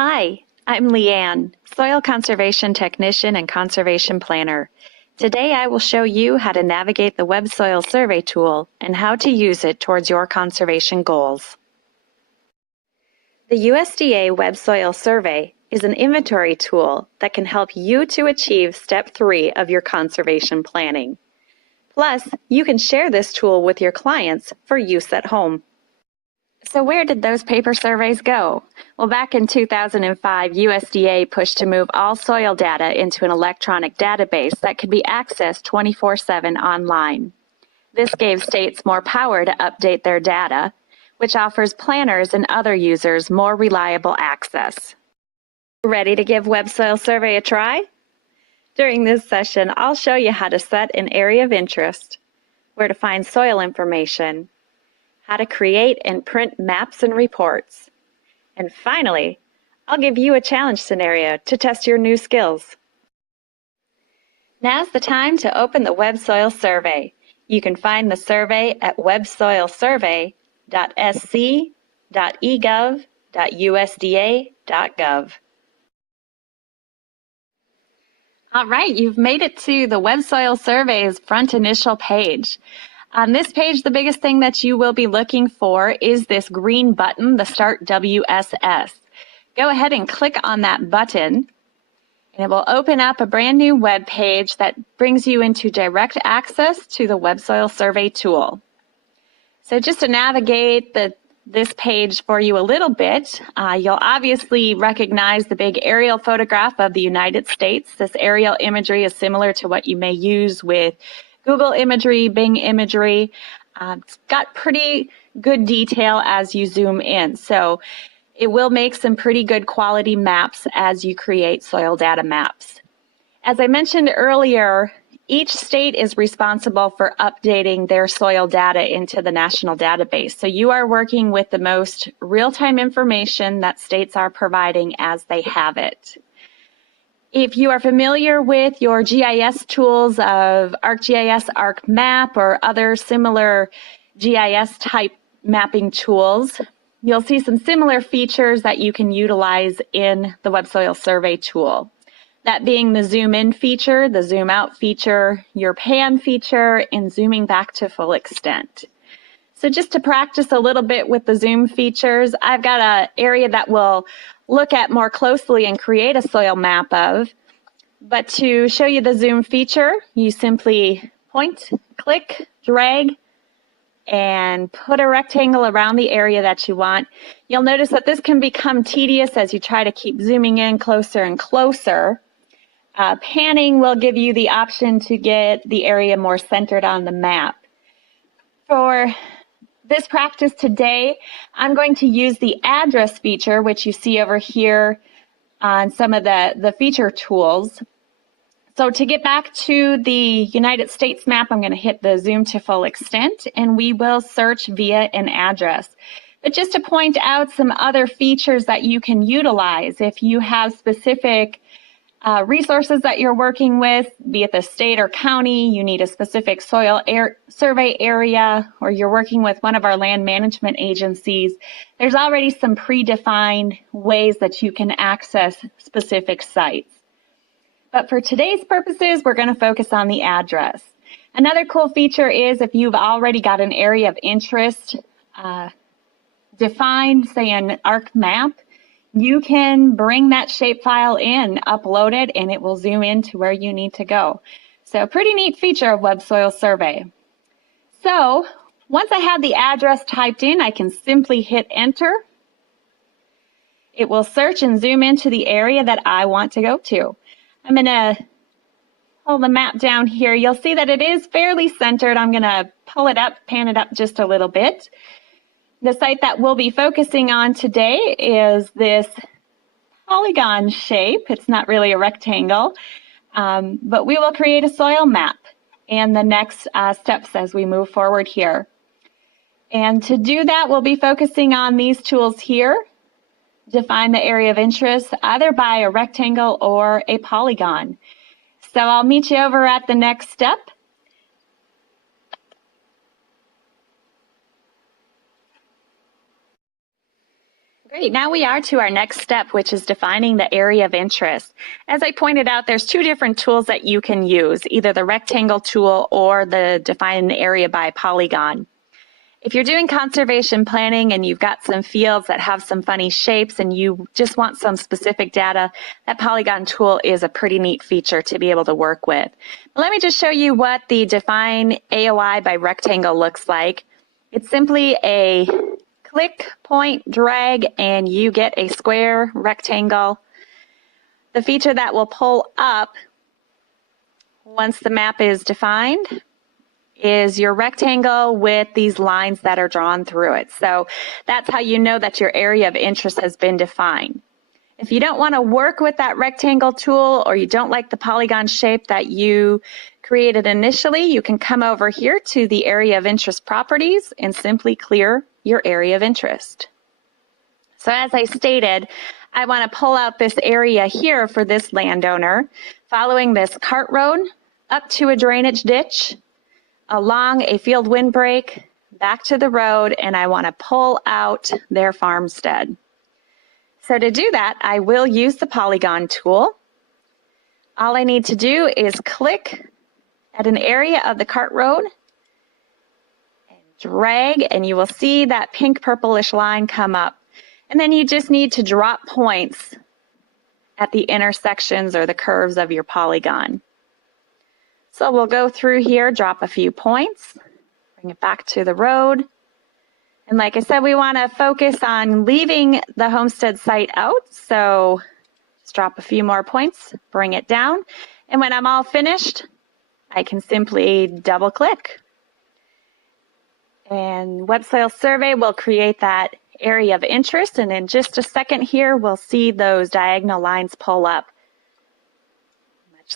Hi, I'm Leanne, Soil Conservation Technician and Conservation Planner. Today I will show you how to navigate the Web Soil Survey tool and how to use it towards your conservation goals. The USDA Web Soil Survey is an inventory tool that can help you to achieve Step 3 of your conservation planning. Plus, you can share this tool with your clients for use at home. So where did those paper surveys go? Well, back in 2005, USDA pushed to move all soil data into an electronic database that could be accessed 24/7 online. This gave states more power to update their data, which offers planners and other users more reliable access. Ready to give Web Soil Survey a try? During this session, I'll show you how to set an area of interest, where to find soil information, how to create and print maps and reports. And finally, I'll give you a challenge scenario to test your new skills. Now's the time to open the Web Soil Survey. You can find the survey at websoilsurvey.sc.egov.usda.gov. All right, you've made it to the Web Soil Survey's front initial page. On this page, the biggest thing that you will be looking for is this green button, the Start WSS. Go ahead and click on that button, and it will open up a brand new web page that brings you into direct access to the Web Soil Survey tool. So just to navigate this page for you a little bit, you'll obviously recognize the big aerial photograph of the United States. This aerial imagery is similar to what you may use with Google imagery, Bing imagery. It's got pretty good detail as you zoom in. So it will make some pretty good quality maps as you create soil data maps. As I mentioned earlier, each state is responsible for updating their soil data into the national database. So you are working with the most real-time information that states are providing as they have it. If you are familiar with your GIS tools of ArcGIS, ArcMap, or other similar GIS type mapping tools, you'll see some similar features that you can utilize in the Web Soil Survey tool. That being the zoom in feature, the zoom out feature, your pan feature, and zooming back to full extent. So just to practice a little bit with the zoom features, I've got an area that we'll look at more closely and create a soil map of. But to show you the zoom feature, you simply point, click, drag, and put a rectangle around the area that you want. You'll notice that this can become tedious as you try to keep zooming in closer and closer. Panning will give you the option to get the area more centered on the map. For this practice today, I'm going to use the address feature, which you see over here on some of the feature tools. So to get back to the United States map, I'm going to hit the zoom to full extent, and we will search via an address. But just to point out some other features that you can utilize if you have specific resources that you're working with, be it the state or county, you need a specific soil survey area, or you're working with one of our land management agencies, there's already some predefined ways that you can access specific sites. But for today's purposes, we're going to focus on the address. Another cool feature is if you've already got an area of interest defined, say an ArcMap, you can bring that shapefile in, upload it, and it will zoom in to where you need to go. So pretty neat feature of Web Soil Survey. So once I have the address typed in, I can simply hit enter. It will search and zoom into the area that I want to go to. I'm going to pull the map down here. You'll see that it is fairly centered. I'm going to pull it up, pan it up just a little bit. The site that we'll be focusing on today is this polygon shape. It's not really a rectangle, but we will create a soil map and the next steps as we move forward here. And to do that, we'll be focusing on these tools here. Define the area of interest either by a rectangle or a polygon. So I'll meet you over at the next step. Great, now we are to our next step, which is defining the area of interest. As I pointed out, there's two different tools that you can use, either the rectangle tool or the define area by polygon. If you're doing conservation planning and you've got some fields that have some funny shapes and you just want some specific data, that polygon tool is a pretty neat feature to be able to work with. Let me just show you what the define AOI by rectangle looks like. It's simply a click, point, drag, and you get a square rectangle. The feature that will pull up once the map is defined is your rectangle with these lines that are drawn through it. So that's how you know that your area of interest has been defined. If you don't want to work with that rectangle tool or you don't like the polygon shape that you created initially, you can come over here to the area of interest properties and simply clear your area of interest. So as I stated, I want to pull out this area here for this landowner, following this cart road up to a drainage ditch, along a field windbreak, back to the road, and I want to pull out their farmstead. So to do that, I will use the polygon tool. All I need to do is click at an area of the cart road and drag, and you will see that pink purplish line come up. And then you just need to drop points at the intersections or the curves of your polygon. So we'll go through here, drop a few points, bring it back to the road. And like I said, we want to focus on leaving the homestead site out. So just drop a few more points, bring it down. And when I'm all finished, I can simply double click. And WebSoilSurvey will create that area of interest. And in just a second here, we'll see those diagonal lines pull up,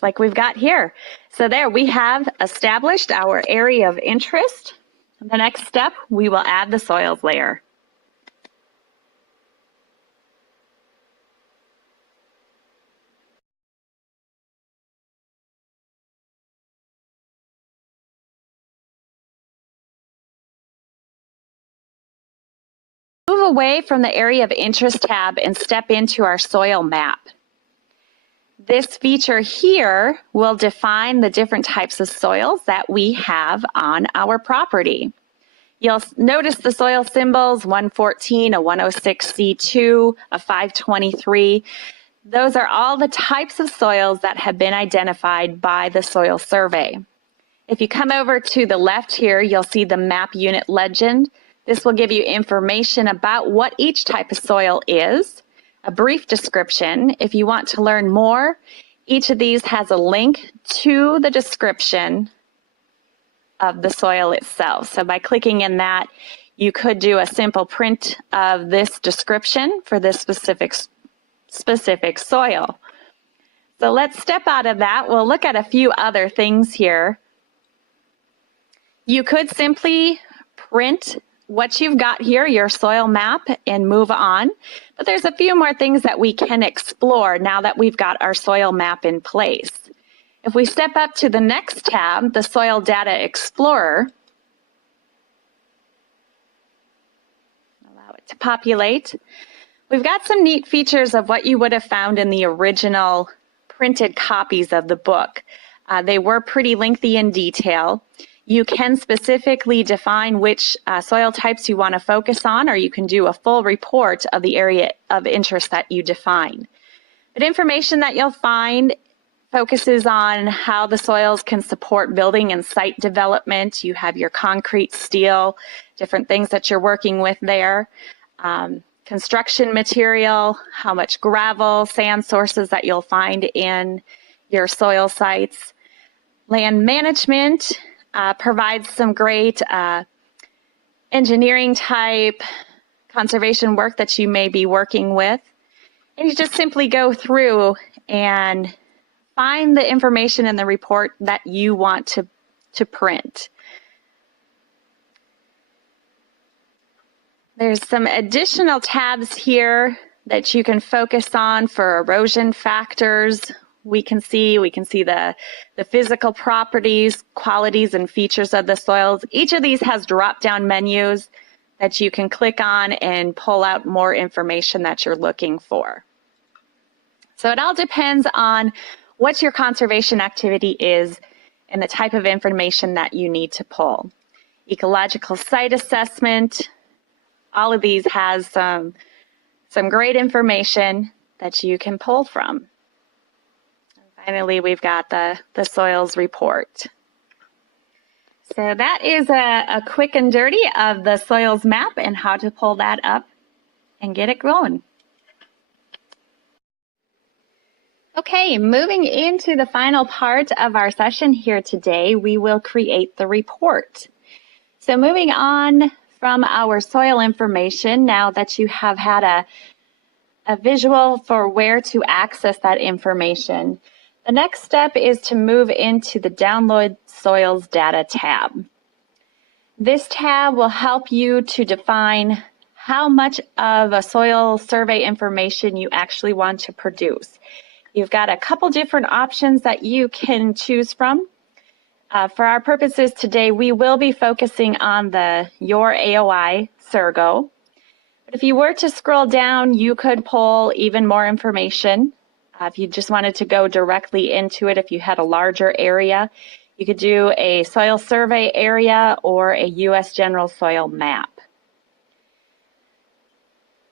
like we've got here. So there we have established our area of interest. The next step, we will add the soils layer. Move away from the area of interest tab and step into our soil map. This feature here will define the different types of soils that we have on our property. You'll notice the soil symbols, 114, a 106C2, a 523. Those are all the types of soils that have been identified by the soil survey. If you come over to the left here, you'll see the map unit legend. This will give you information about what each type of soil is. A brief description. If you want to learn more, each of these has a link to the description of the soil itself. So by clicking in that, you could do a simple print of this description for this specific soil. So let's step out of that. We'll look at a few other things here. You could simply print what you've got here, your soil map, and move on. But there's a few more things that we can explore now that we've got our soil map in place. If we step up to the next tab, the Soil Data Explorer, allow it to populate. We've got some neat features of what you would have found in the original printed copies of the book. They were pretty lengthy in detail. You can specifically define which soil types you want to focus on, or you can do a full report of the area of interest that you define. But information that you'll find focuses on how the soils can support building and site development. You have your concrete, steel, different things that you're working with there. Construction material, how much gravel, sand sources that you'll find in your soil sites. Land management provides some great engineering type conservation work that you may be working with. And you just simply go through and find the information in the report that you want to print. There's some additional tabs here that you can focus on for erosion factors. We can see the physical properties, qualities, and features of the soils. Each of these has drop-down menus that you can click on and pull out more information that you're looking for. So it all depends on what your conservation activity is and the type of information that you need to pull. Ecological site assessment, all of these has some great information that you can pull from. And finally, we've got the soils report. So that is a quick and dirty of the soils map and how to pull that up and get it going. Okay, moving into the final part of our session here today, we will create the report. So moving on from our soil information, now that you have had a visual for where to access that information, the next step is to move into the Download Soils Data tab. This tab will help you to define how much of a soil survey information you actually want to produce. You've got a couple different options that you can choose from. For our purposes today, we will be focusing on the Your AOI Surgo. But if you were to scroll down, you could pull even more information. If you just wanted to go directly into it, if you had a larger area, you could do a soil survey area or a U.S. general soil map.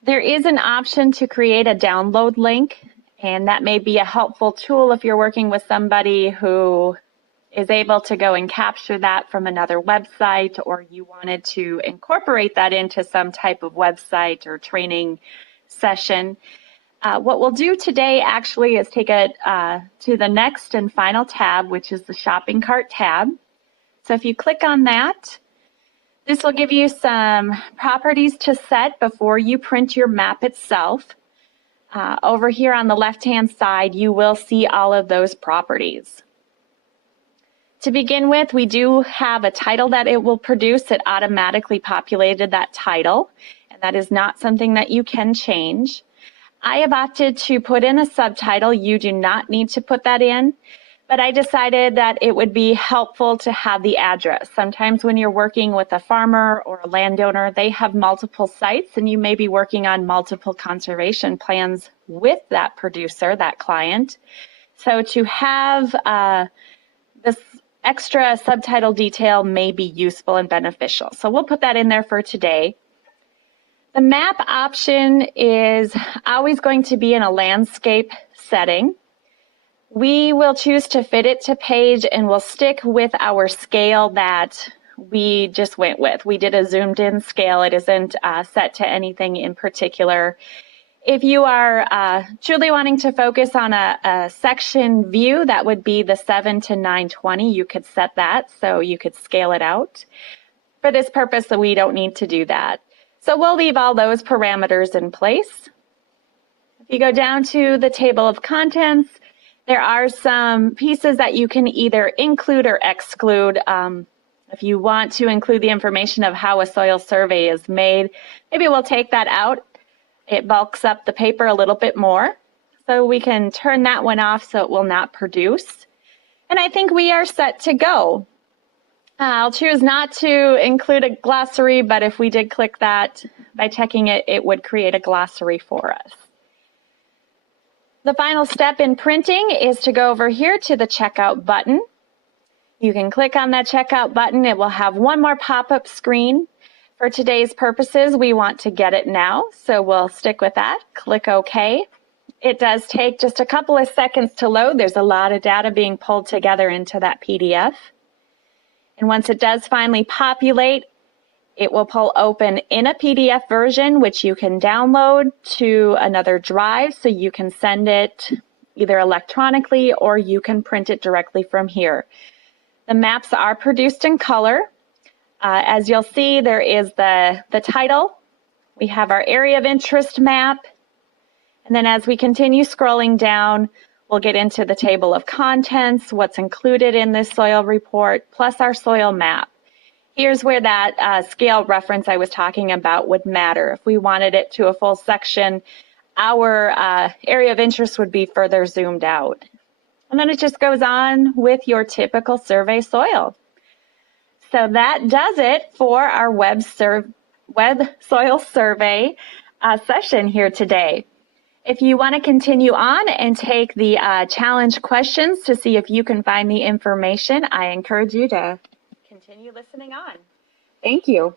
There is an option to create a download link, and that may be a helpful tool if you're working with somebody who is able to go and capture that from another website, or you wanted to incorporate that into some type of website or training session. What we'll do today actually is take it to the next and final tab, which is the shopping cart tab. So if you click on that, this will give you some properties to set before you print your map itself. Over here on the left-hand side, you will see all of those properties. To begin with, we do have a title that it will produce. It automatically populated that title, and that is not something that you can change. I have opted to put in a subtitle. You do not need to put that in, but I decided that it would be helpful to have the address. Sometimes when you're working with a farmer or a landowner, they have multiple sites, and you may be working on multiple conservation plans with that producer, that client. So to have this extra subtitle detail may be useful and beneficial. So we'll put that in there for today. The map option is always going to be in a landscape setting. We will choose to fit it to page, and we'll stick with our scale that we just went with. We did a zoomed in scale. It isn't set to anything in particular. If you are truly wanting to focus on a section view, that would be the 7 to 920. You could set that so you could scale it out. For this purpose, we don't need to do that. So we'll leave all those parameters in place. If you go down to the table of contents, there are some pieces that you can either include or exclude. If you want to include the information of how a soil survey is made, maybe we'll take that out. It bulks up the paper a little bit more. So we can turn that one off so it will not produce. And I think we are set to go. I'll choose not to include a glossary, but if we did click that, by checking it, it would create a glossary for us. The final step in printing is to go over here to the checkout button. You can click on that checkout button. It will have one more pop-up screen. For today's purposes, we want to get it now, so we'll stick with that. Click OK. It does take just a couple of seconds to load. There's a lot of data being pulled together into that PDF. And once it does finally populate, it will pull open in a PDF version, which you can download to another drive, so you can send it either electronically or you can print it directly from here. The maps are produced in color. As you'll see, there is the title. We have our area of interest map. And then as we continue scrolling down, we'll get into the table of contents, what's included in this soil report, plus our soil map. Here's where that scale reference I was talking about would matter. If we wanted it to a full section, our area of interest would be further zoomed out. And then it just goes on with your typical survey soil. So that does it for our web soil survey session here today. If you want to continue on and take the challenge questions to see if you can find the information, I encourage you to continue listening on. Thank you.